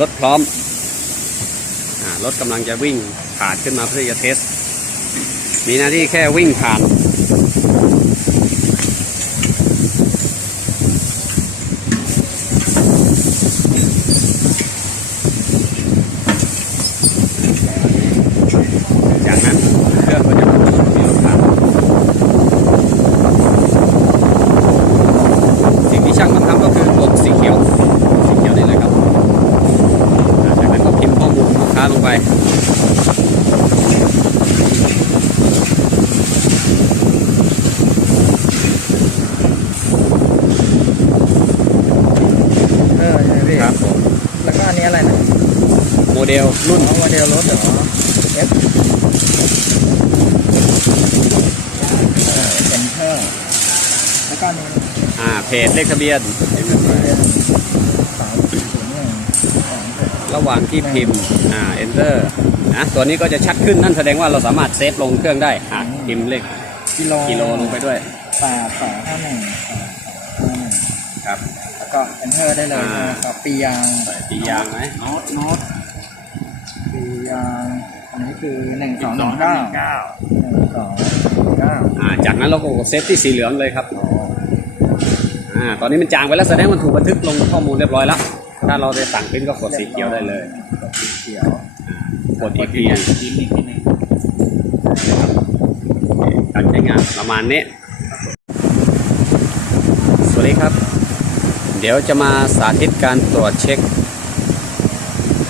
รถพร้อมรถกำลังจะวิ่งผ่านขึ้นมาเพื่อจะเทส มีหน้าที่แค่วิ่งผ่าน จากนั้นเครื่องก็จะมีรถผ่านสิ่งที่ช่างต้องทำก็คือกดสีเขียว สีเขียวนี่เลยครับอ่าจากนั้นก็พิมพ์ข้อมูลลูกค้าลงไป เออใช่ไหมพี่ครับผมแล้วก็อันนี้อะไรนะโมเดลรุ่น อ๋อโมเดลรถเหรอ F เออเซนเตอร์แล้วก็อันนี้อ่าเพจเลขทะเบียนนี่มันเป็นสามศูนย์หนึ่งสองเจ็ด ระหว่างที่พิมพ์อ่า enter นะตัวนี้ก็จะชัดขึ้นนั่นแสดงว่าเราสามารถเซฟลงเครื่องได้อ่าพิมพ์เลขกิโลกิโลลงไปด้วยแปดสองห้าหนึ่งแปดสองห้าหนึ่งครับแล้วก็เอนเตอร์ได้เลยอ่านะครับปียางใส่ปียางไหมโน้ตโน้ตปียางอันนี้คือหนึ่งสองหนึ่งเก้าหนึ่งสองเก้าอ่าจากนั้นเราก็กดเซฟที่สีเหลืองเลยครับอ่าตอนนี้มันจางไปแล้วแสดงว่ามันถูกบันทึกลงข้อมูลเรียบร้อยแล้ว ถ้าเราจะสั่งปริ้นก็กดสีเขียวได้เลยกดสีเขียวกดอีกทีการใช้งานประมาณนี้ สวัสดีครับ เดี๋ยวจะมาสาธิตการตรวจเช็ค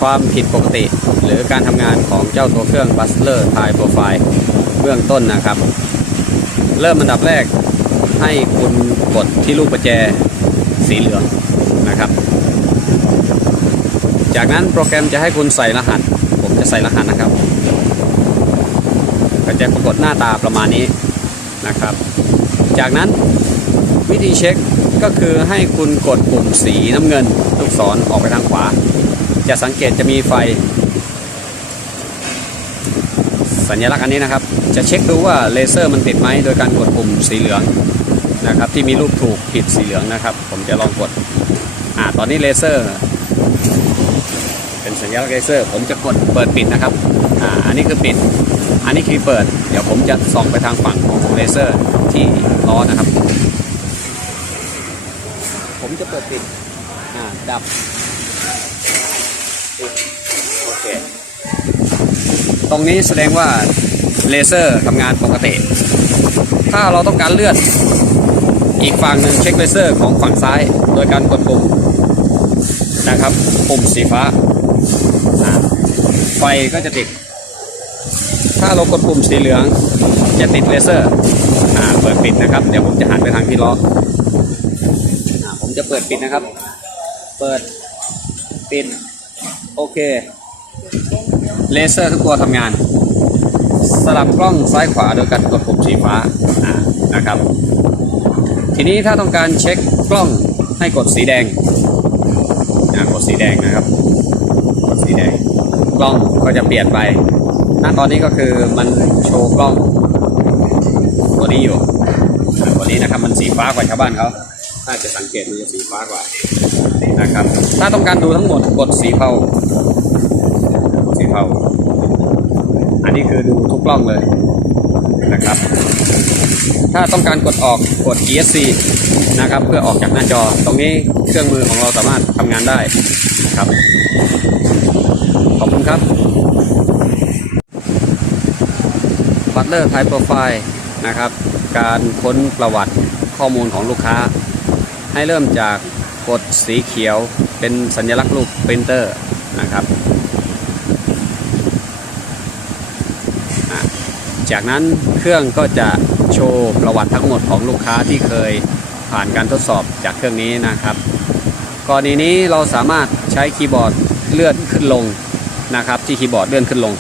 ความผิดปกติ หรือการทำงานของเจ้าตัวเครื่อง Bustler Tile Profile เบื้องต้นนะครับ เริ่มอันดับแรกให้คุณกดที่ลูกประแจสีเหลืองนะครับ จากนั้นโปรแกรมจะให้คุณใส่รหัส ผมจะใส่รหัสนะครับ ก็จะปรากฏหน้าตาประมาณนี้นะครับ จากนั้นวิธีเช็คก็คือให้คุณกดปุ่มสีน้ำเงินลูกศรออกไปทางขวา จะสังเกตจะมีไฟ สัญลักษณ์อันนี้นะครับ จะเช็คดูว่าเลเซอร์มันติดไหมโดยการกดปุ่มสีเหลืองนะครับ ที่มีรูปถูกผิดสีเหลืองนะครับ ผมจะลองกด อ่าตอนนี้เลเซอร์ เป็นสัญลักษณ์เลเซอร์ ผมจะกดเปิดปิดนะครับอ่าอันนี้คือปิด อันนี้คือเปิด เดี๋ยวผมจะส่องไปทางฝั่งของเลเซอร์ที่ล้อนะครับ ผมจะเปิดปิดอ่าดับโอเคตรงนี้แสดงว่าเลเซอร์ทำงานปกติ ถ้าเราต้องการเลื่อนอีกฝั่งหนึ่งเช็คเลเซอร์ของฝั่งซ้าย โดยการกดปุ่ม นะครับปุ่มสีฟ้า ไฟก็จะติด ถ้าเรากดปุ่มสีเหลืองจะติดเลเซอร์เปิดปิดนะครับ เดี๋ยวผมจะหันไปทางที่ล้อผมจะเปิดปิดนะครับ เปิดปิดโอเค เลเซอร์ทุกตัวทำงาน สลับกล้องซ้ายขวาโดยการกดปุ่มสีฟ้านะครับ ทีนี้ถ้าต้องการเช็คกล้องให้กดสีแดง กดสีแดงนะครับ กดสีแดง กล้องก็จะเปลี่ยนไป ณ ตอนนี้ก็คือมันโชว์กล้อง ตัวนี้อยู่ ตัวนี้นะครับมันสีฟ้ากว่าชาวบ้านเขาถ้าจะสังเกตมันจะสีฟ้ากว่านะครับ ถ้าต้องการดูทั้งหมดกดสีเทากดสีเทาอันนี้คือดูทุกกล้องเลยนะครับ ถ้าต้องการกดออกกด ESC นะครับเพื่อออกจากหน้าจอ ตรงนี้เครื่องมือของเราสามารถทำงานได้ครับ ขอบคุณครับบัตเลอร์ไทป์โปรไฟล์นะครับ การค้นประวัติข้อมูลของลูกค้า ให้เริ่มจากกดสีเขียวเป็นสัญลักษณ์รูปปรินเตอร์นะครับอะ จากนั้นเครื่องก็จะโชว์ประวัติทั้งหมดของลูกค้าที่เคยผ่านการทดสอบจากเครื่องนี้นะครับกรณีนี้เราสามารถใช้คีย์บอร์ดเลื่อนขึ้นลงนะครับ ที่คีย์บอร์ดเลื่อนขึ้นลง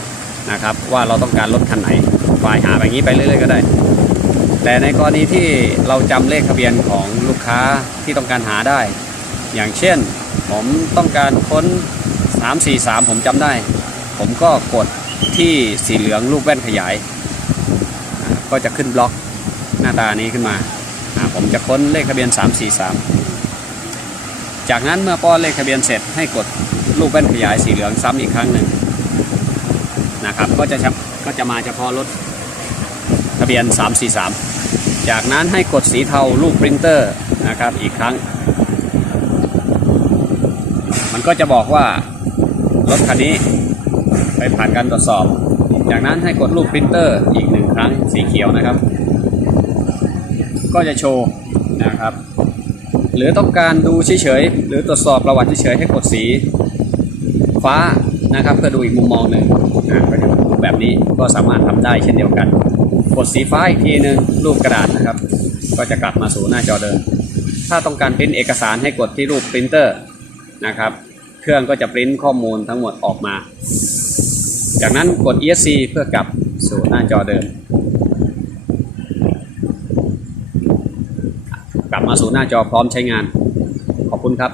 นะครับ ว่าเราต้องการรถคันไหนไฟล์หาแบบนี้ไปเรื่อยๆก็ได้ แต่ในกรณีที่เราจำเลขทะเบียนของลูกค้าที่ต้องการหาได้ อย่างเช่น ผมต้องการค้น 343 ผมจำได้ ผมก็กดที่สีเหลืองรูปแว่นขยาย ก็จะขึ้นบล็อกหน้าตานี้ขึ้นมา ผมจะค้นเลขทะเบียน 343 จากนั้นเมื่อป้อนเลขทะเบียนเสร็จให้กดรูปแว่นขยายสีเหลืองซ้ำอีกครั้งหนึ่งนะครับก็จะก็จะมาเฉพาะรถทะเบียน 343 จากนั้นให้กดสีเทารูปปรินเตอร์นะครับอีกครั้ง มันก็จะบอกว่ารถคันนี้ไปผ่านการตรวจสอบ จากนั้นให้กดรูปปรินเตอร์อีกหนึ่งครั้งสีเขียวนะครับ ก็จะโชว์นะครับ หรือต้องการดูเฉยๆหรือตรวจสอบประวัติเฉยๆให้กดสีฟ้านะครับเพื่อดูอีกมุมมองหนึ่งนะก็จะเป็นรูปแบบนี้ก็สามารถทำได้เช่นเดียวกัน กดสีฟ้าอีกทีหนึ่งรูปกระดาษนะครับ ก็จะกลับมาสู่หน้าจอเดิม ถ้าต้องการพิมพ์เอกสารให้กดที่รูปปรินเตอร์นะครับ เครื่องก็จะปริ้นข้อมูลทั้งหมดออกมา จากนั้นกด ESC เพื่อกลับสู่หน้าจอเดิม กลับมาสู่หน้าจอพร้อมใช้งาน ขอบคุณครับ